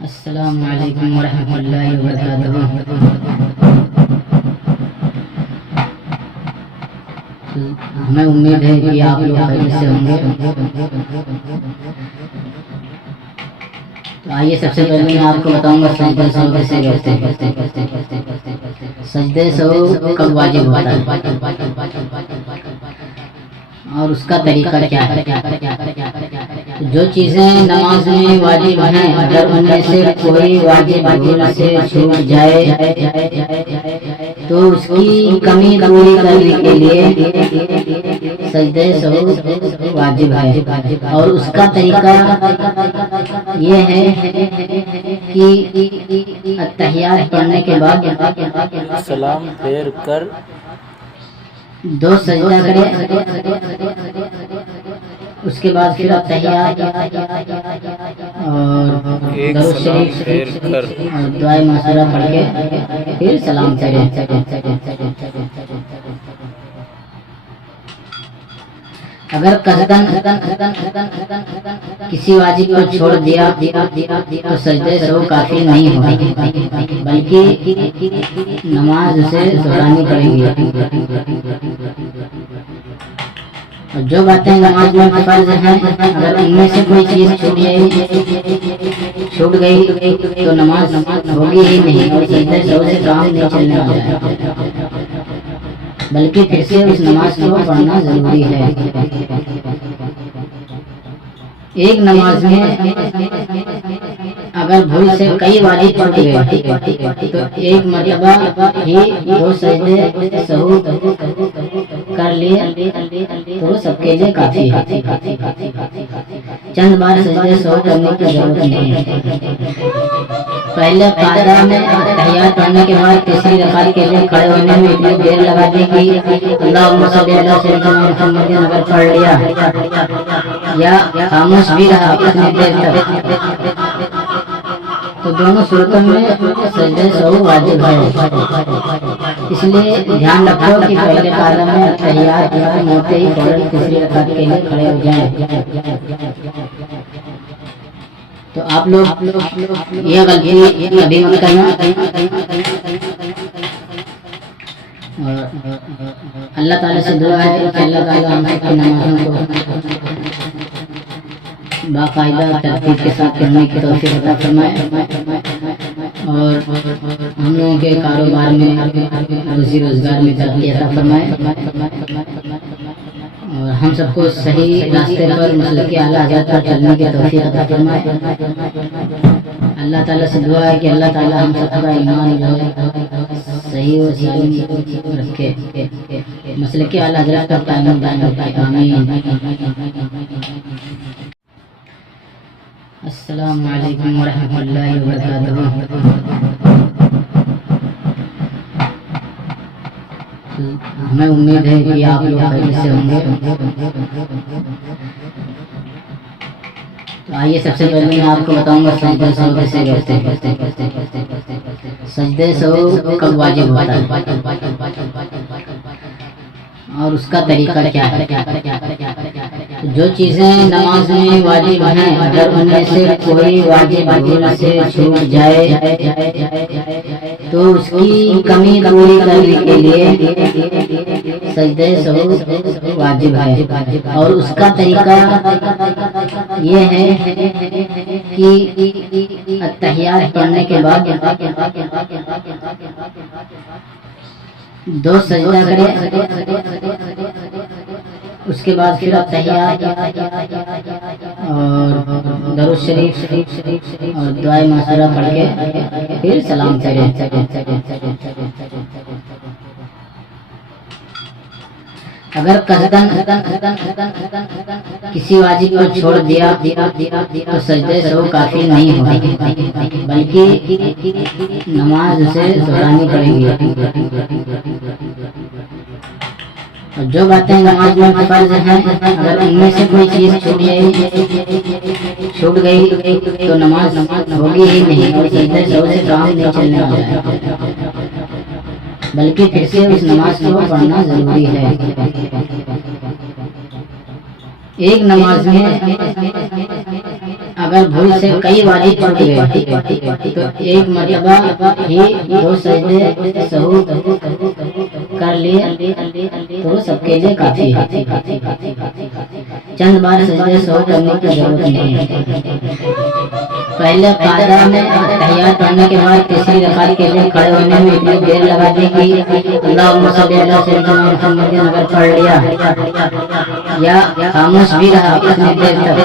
السلام علیکم ورحمۃ اللہ وبرکاتہ۔ ہمیں امید ہے کہ آپ لوگ خیریت سے ہوں گے۔ تو آئیے سب سے پہلے میں آپ کو بتاؤں گا سجدہ سہو کیسے کرتے ہیں۔ سجدہ سہو کب واجب ہوتا ہے اور اس کا طریقہ کیا ہے۔ جو چیزیں نماز میں واجب ہیں، اگر ان میں سے کوئی واجب بھول سے چھوٹ جائے تو اس کی کمی پوری کرنے کے لیے سجدہ سہو واجب ہے، اور اس کا طریقہ یہ ہے کہ اتحیات پڑھنے کے بعد سلام پھیر کر دو سجدہ کرے، اس کے بعد پھر اتحیات اور درود شریف اور دعائے معصورہ پڑھ کے پھر سلام پھیرے۔ اگر قصدن کسی واجب کو چھوڑ دیا تو سجدہ سہو کافی نہیں ہوگا، بلکہ نماز اسے دہرانی پڑے گی۔ اور جو باتیں نماز میں فرض ہیں، اگر ان میں سے کوئی چیز چھوٹ گئی تو نماز ہوگی ہی نہیں، اور سجدہ سہو سے کام نہیں چلنے والا ہے، بلکہ پھر سے اس نماز کو پڑھنا ضروری ہے۔ ایک نماز میں اگر بھول سے کئی واجب چھوٹ گئے تو ایک مرتبہ ہی دو سجدے سہو کر لیے تو سب کے لیے کافی ہے، چند بار سجدے سہو کرنے کی ضرورت نہیں ہے۔ پہلے قاعدہ میں تحیات پڑھنے کے بعد تیسری رکعت کے لیے کھڑے ہونے میں اتنی دیر لگا دی کہ اللہم صلی علی سیدنا محمد اگر پڑھ لیا یا خاموش بھی رہا اتنی دیر تک، تو دونوں صورتوں میں سجدہ سہو واجب ہے۔ اس لیے دھیان رکھو کہ پہلے قاعدہ میں تحیات ختم ہوتے ہی فوراً تیسری رکعت کے لیے کھڑے ہو جائیں۔ تو آپ لوگ یہ غلطی کبھی مت کرنا، اور اللہ تعالیٰ سے دعا ہے کہ اللہ تعالیٰ ہم سب کی نمازوں کو باقاعدہ ترتیب کے ساتھ پڑھنے کی توفیق عطا فرمائے، اور ہم لوگوں کے کاروبار میں روزی روزگار میں ترقی عطا فرمائے، اور ہم سب کو صحیح راستے پر مسلک اعلیٰ حضرت پر چلنے کی توفیق عطا فرمائے۔ اللہ تعالیٰ سے دعا ہے کہ اللہ تعالیٰ ہم سب کا ایمان جو ہے صحیح و سالم رکھے، مسلک اعلیٰ حضرت پر قائم دائم رکھے، آمین۔ السلام علیکم ورحمۃ اللہ وبرکاتہ۔ ہمیں امید ہے کہ آپ لوگ خیریت سے ہوں گے۔ تو آئیے سب سے پہلے میں آپ کو بتاؤں گا سجدہ سہو کیسے کرتے ہیں۔ سجدہ سہو کب واجب ہوتا ہے اور اس کا طریقہ کیا ہے۔ جو چیزیں نماز میں واجب ہیں، اگر ان میں سے کوئی واجب بھول سے چھوٹ جائے تو اس کی کمی پوری کرنے کے لیے سجدہ سہو واجب ہے، اور اس کا طریقہ یہ ہے کہ اتحیات پڑھنے کے بعد دو سجدہ کرے، اس کے بعد پھر اتحیات اور درود شریف اور دعائے معصورہ پڑھ کے پھر سلام پھیرے۔ اگر قصدن کسی واجب کو چھوڑ دیا تو سجدہ سہو کافی نہیں ہوگا، بلکہ نماز اسے دہرانی پڑے گی۔ اور جو باتیں نماز میں فرض ہیں، اگر ان میں سے کوئی چیز چھوٹ گئی تو نماز ہوگی ہی نہیں، اور سجدہ سہو سے کام نہیں چلنے والا ہے، بلکہ پھر سے اس نماز کو پڑھنا ضروری ہے۔ ایک نماز میں اگر بھول سے کئی واجب چھوٹ گئے تو ایک مرتبہ ہی 2 سجدے سہو کر لیے تو سب کے لیے کافی ہے۔ چند بار سجدے سہو کرنے کی ضرورت نہیں ہے۔ پہلے قاعدہ میں تحیات پڑھنے کے بعد تیسری رکعت کے لیے کھڑے ہونے میں اتنی دیر لگا دی کہ اللہم صلی علی سیدنا محمد اگر پڑھ لیا یا خاموش بھی رہا اتنی دیر تک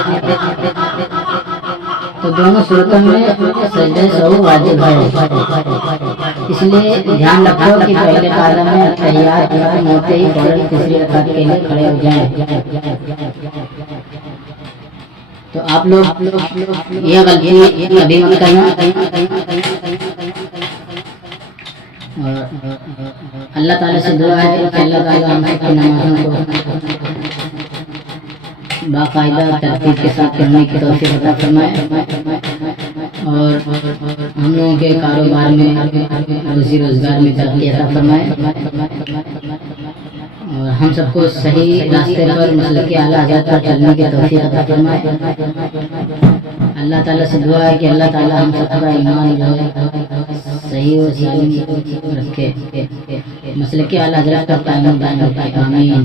تو دونوں صورتوں میں سجدہ سہو واجب ہے۔ اس لیے دھیان رکھو کہ پہلے قاعدہ میں تحیات ختم ہوتے ہی فوراً تیسری رکعت کے لیے کھڑے ہو جائیں۔ تو آپ لوگ یہ غلطی کبھی مت کرنا، اور اللہ تعالیٰ سے دعا ہے کہ اللہ تعالیٰ ہم سب کی نمازوں کو باقاعدہ ترتیب کے ساتھ پڑھنے کی توفیق عطا فرمائے، اور ہم لوگوں کے کاروبار میں روزی روزگار میں ترقی عطا فرمائے، اور ہم سب کو صحیح راستے پر مسلک اعلیٰ حضرت پر چلنے کی توفیق عطا فرمائے۔ اللہ تعالیٰ سے دعا ہے کہ اللہ تعالیٰ ہم سب کا ایمان جو ہے صحیح و سالم رکھے، مسلک اعلیٰ حضرت پر قائم دائم رکھے، آمین۔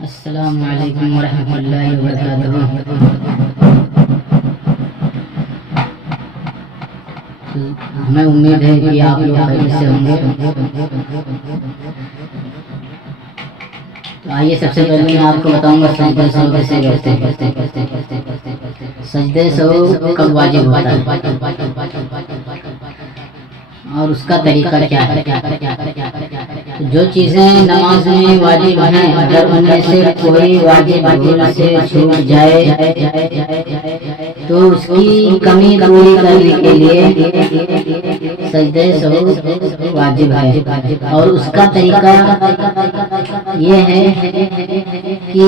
السلام علیکم ورحمۃ اللہ وبرکاتہ۔ ہمیں امید ہے کہ آپ لوگ خیریت سے ہوں گے۔ تو آئیے سب سے پہلے میں آپ کو بتاؤں گا سجدہ سہو کیسے کرتے ہیں۔ سجدہ سہو کب واجب ہوتا ہے اور اس کا طریقہ کیا ہے۔ جو چیزیں نماز میں واجب ہیں اگر ان میں سے کوئی واجب بھول سے چھوٹ جائے تو اس کی کمی پوری کرنے کے لیے سجدہ سہو واجب ہے، اور اس کا طریقہ یہ ہے کہ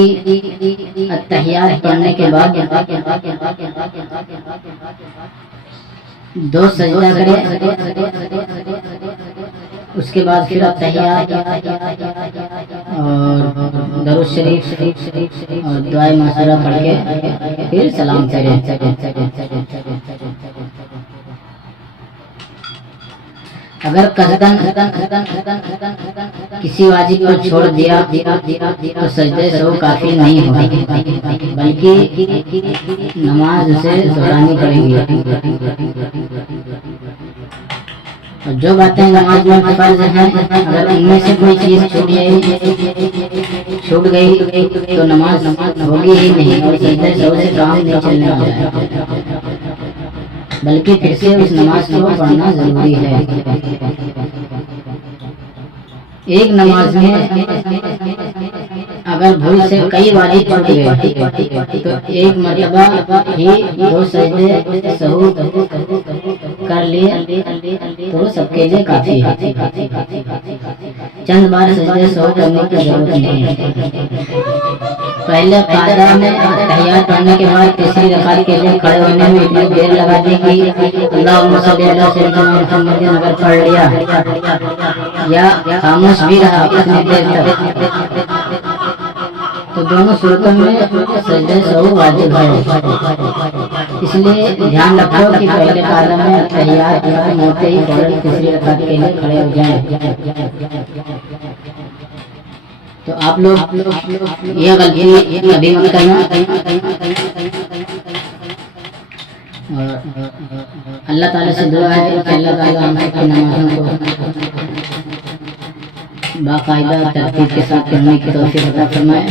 التحیات پڑھنے کے بعد 2 سجدہ کرے، اس کے بعد پھر التحیات اور درود شریف اور دعائے معصورہ پڑھ کے پھر سلام کرے۔ اگر قصدن کسی واجب کو چھوڑ دیا تو سجدہ سہو کافی نہیں ہوگا، بلکہ نماز اسے دہرانی پڑے گی۔ اور جو باتیں نماز میں فرض ہیں اگر ان میں سے کوئی چیز چھوٹ گئی تو نماز ہوگی ہی نہیں، اور سجدہ سہو سے کام نہیں چلنے والا ہے، بلکہ پھر سے اس نماز کو پڑھنا ضروری ہے۔ ایک نماز میں اگر بھول سے کئی واجب چھوٹ گئے تو ایک مرتبہ ہی 2 سجدے سہو کر لیے تو سب کے لیے کافی ہے۔ چند بار سجدے سہو کرنے کی ضرورت نہیں ہے۔ پہلے قاعدہ میں تحیات پڑھنے کے بعد تیسری رکعت کے لیے کھڑے ہونے میں اتنی دیر لگا دی کہ اللہم صلی علی سیدنا محمد اگر پڑھ لیا یا خاموش بھی رہا اتنی دیر تک تو دونوں صورتوں میں سجدہ سہو واجب ہے۔ اس لیے دھیان رکھو کہ پہلے قاعدہ میں تحیات ختم ہوتے ہی فوراً تیسری رکعت کے لیے کھڑے ہو جائیں۔ تو آپ لوگ یہ غلطی کبھی مت کرنا، اور اللہ تعالیٰ سے دعا ہے کہ اللہ تعالیٰ ہم سب کی نمازوں کو باقاعدہ ترتیب کے ساتھ پڑھنے کی توفیق عطا فرمائے،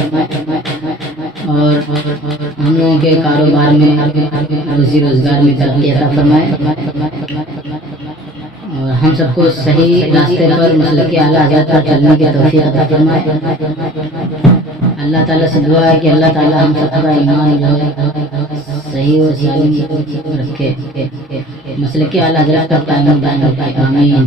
اور ہم لوگوں کے کاروبار میں روزی روزگار میں ترقی عطا فرمائے، اور ہم سب کو صحیح راستے پر مسلک اعلیٰ حضرت پر چلنے کی توفیق عطا فرمائے۔ اللہ تعالیٰ سے دعا ہے کہ اللہ تعالیٰ ہم سب کا ایمان جو ہے صحیح و سالم رکھے، مسلک اعلیٰ حضرت پر قائم دائم رکھے، آمین۔